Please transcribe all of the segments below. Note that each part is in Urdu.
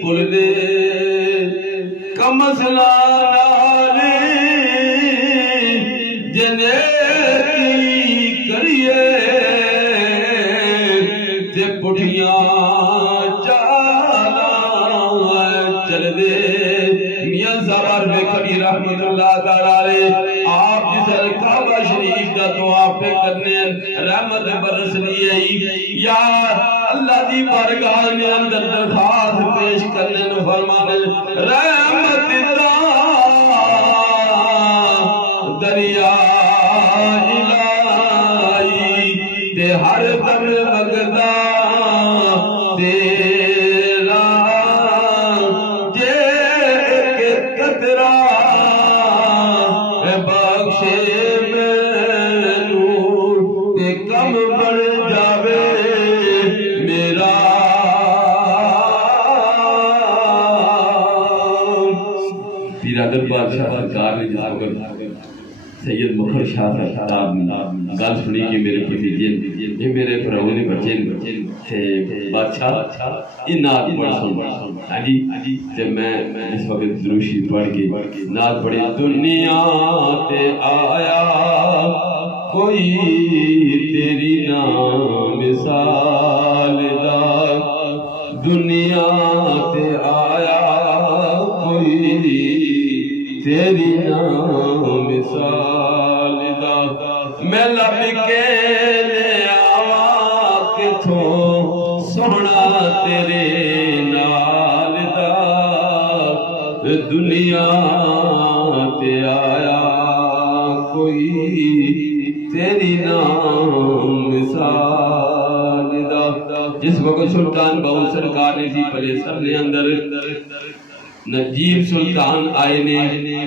پل دے کمسلا نالے جنے کریے تے پٹھیاں چالا چل دے میاں زبار میں کبھی رحمت اللہ تعالی آپ جس کعبہ شریف کا دعا پہ کرنے رحمت برس لیے یا اللہ دی بارگاہ میں اندر درخواست پیش کرنے نو فرمانے رحمت دا دریا الہی تے ہر دم مگدا تیرا جے ایک قطرہ بخشے کم بڑھ جاوے میرا پیرادر بادشاہ سرکار نے جاگر سید مخر شاہ صاحب گل سنی کہ میرے پتیجین یہ میرے پراؤنے بچین تھے بادشاہ یہ نات پڑھ سن جی جب میں اس وقت دروشی پڑھ کے نات پڑھی دنیا تے آیا کوئی تیری نام مثال دا دنیا تے آیا کوئی تیری نام مثال دا میں لب کے لے آوا کتھوں سونا تیرے نال دا دنیا تے آیا کوئی تیری نام مثال دا جس وقت سلطان بہو سرکار نے تھی پلے سر نے اندر نجیب سلطان آئے نے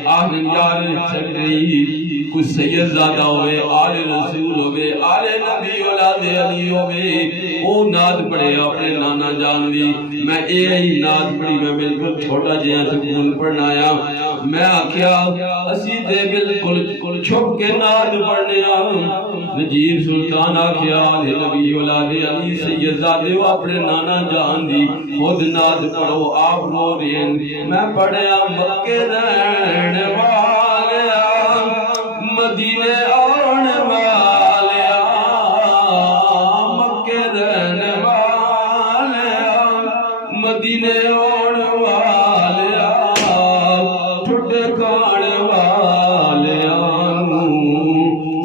آہن یار سکری کچھ سید زادہ ہوئے آل رسول ہوئے آل نبی اولاد علی ہوئے او ناد پڑھے اپنے نانا جان دی میں ہی ناد پڑھی میں بالکل چھوٹا جہاں سکول پڑھنا آیا میں آکھیا اسی دے بالکل چھپ کے ناد پڑھنے نجیب سلطان آکھیا آل نبی اولاد علی سید زادے ہو اپنے نانا جان دی خود ناد پڑھو آپ رو رہے میں پڑھیا مکے رہن والیا مدینے آن والیا مکے رہن والیا مدینے آن والیا ٹھٹ کھان والیا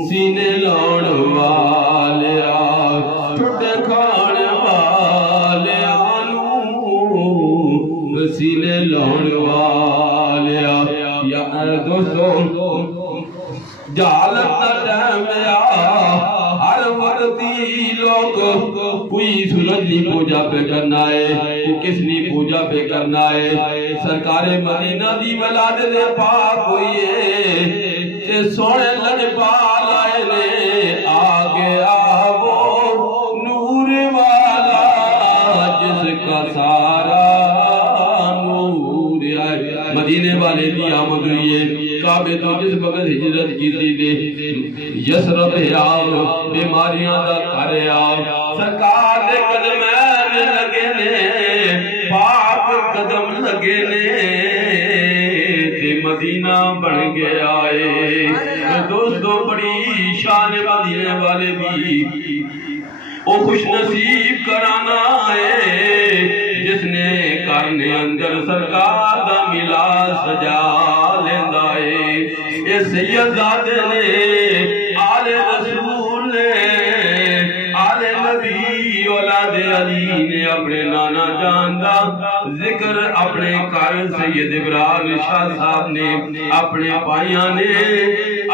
سینے لاؤن والیا ٹھٹ کھان والیا سینے لاؤن والیا یا دوستو جالت ٹائم ہر وقتی لوگ کوئی سورج نہیں پوجا پہ کرنا ہے کس نہیں پوجا پہ کرنا ہے سرکار مدینہ دی ولادت پاک ہوئی ہے تے سونے لجپال آئے لے آگیا وہ نور والا جس کا سارا نور آئے مدینے والے دی آمد ہوئی ہے کعبے تو جس وقت ہجرت کی تھی یسرب آؤ بیماریاں دا کرے آؤ سرکار دے قدمین لگے نے پاک قدم لگے نے تے مدینہ بن گیا ہے دوستو بڑی شان مدینے والے دی او خوش نصیب کرانا ہے جس نے کرنے اندر سرکار دا ملاد سجا لیندہ ہے یہ سید زادے نے آل رسول نے آل نبی اولاد علی نے اپنے نانا جاندہ ذکر اپنے کار سید ابراہیم شاہ صاحب نے اپنے پائیاں نے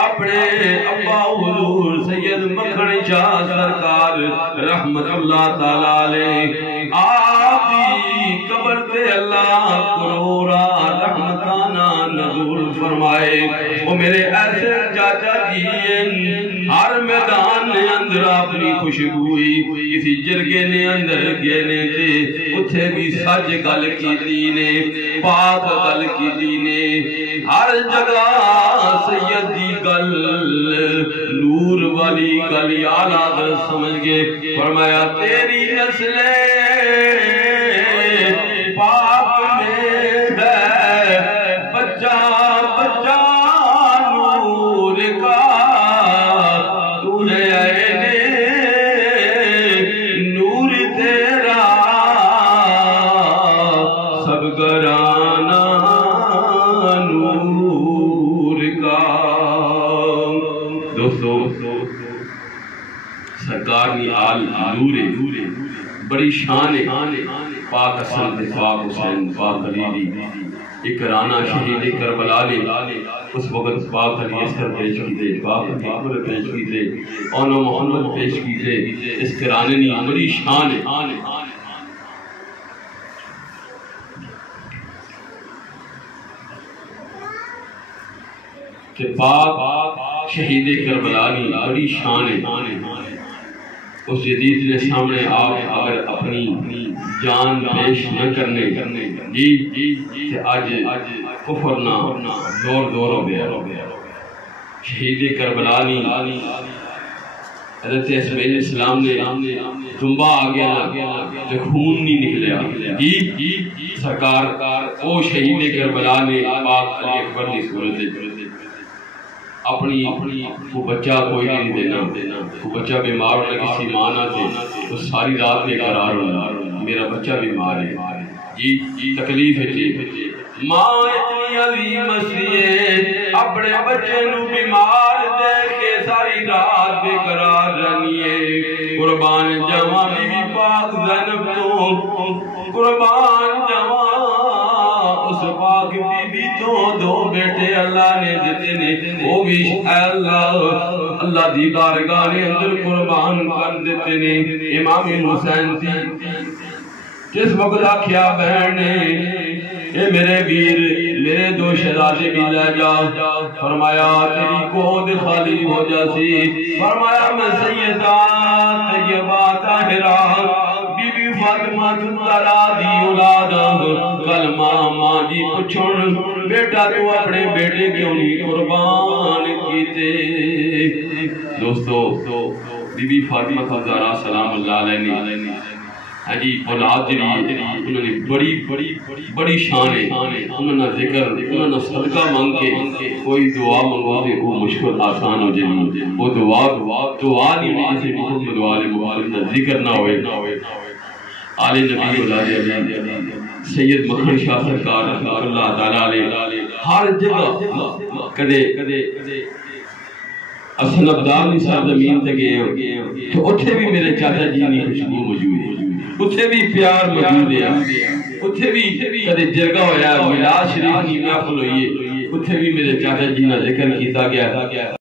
اپنے ابا حضور سید مکھن شاہ سرکار رحمت اللہ تعالیٰ علیہ آپ دی قبر تے اللہ کرورا رحمتانہ نزول فرمائے وہ میرے ایسے چاچا جی ہر میدان نے اندر اپنی خوشبوئی کسی جرگے نے اندر گینے تھے اتھے بھی سج گل کی دینے پاک گل کی دینے ہر جگہ سیدی گل نور والی ولی کلی آلہ سمجھ گئے فرمایا تیری نسل پاک میں ہے بچہ بچہ نور کا تو ہے عین نور تیرا سب گرانا نور کا دوستو سرکار کی آل نور بڑی شان پاک حسن پاک حسین پاک علی ایک رانا شہید کربلا نے اس وقت پاک علی اصغر پیش کی تھے پاک علی اکبر پیش کی تھے اونا محمد پیش کی تھے اس کرانے نے بڑی شان ہے کہ پاک شہید کربلا نے بڑی شان ہے اس جدید نے سامنے آپ اگر اپنی جان پیش نہ کرنے کہ آج کفر نہ دور ہو گیا شہید کربلا نے حضرت اسماعیل السلام نے دنبا آ گیا جو خون نہیں نکلیا سرکار او شہید کربلا نے پاک علی اکبر کی صورت اپنی وہ بچہ کوئی نہیں دینا وہ بچہ بیمار ہونا کسی ماں نہ تھے تو ساری رات میں قرار ہونا میرا بچہ بیمار ہے تکلیف ہے ماں اتنی عظیم مسیح اپنے بچے نو بیمار دیکھے ساری رات بے قرار رہنی ہے قربان جاواں بی بی پاک زینب تو قربان جاواں اس پاک بی بی تو دو بیٹے اللہ نے دیتے نے وہ بھی اللہ دی بارگاہ نے اندر قربان کر دیتے نے امام حسین تھی جس وقت آکھیا بہن نے اے میرے ویر میرے دو شہزادے بھی لے جا فرمایا تیری گود خالی ہو جاسی فرمایا میں سیدہ طیبہ طاہرہ بی بی فاطمہ زہرا دی اولاد کلمہ ماں جی پچھن بیٹا تو اپنے بیٹے کیوں نہیں قربان کیتے دوستو بی بی فاطمہ زہرا سلام اللہ علیہ نے اولاد جنہی انہوں نے بڑی شان ہے انہوں نے ذکر انہوں نے صدقہ مانگ کے کوئی دعا منگوا دے وہ مشکل آسان ہو جنہی وہ دعا نہیں ہوئی جسے محمد والے محمد ذکر نہ ہوئے آل نبی اولاد علی سید مکھن شاہ سرکار اللہ تعالیٰ علیہ ہر جگہ کدے اصل ابدار نہیں سرزمین تے گئے ہو تو اتھے بھی میرے چاچا جی نہیں خوشبو موجود ہے اتھے بھی پیار موجود ہے اتھے بھی کدے جرگہ ہویا میلاد شریف کی محفل ہوئی ہے اتھے بھی میرے چاچا جی نے ذکر کیتا گیا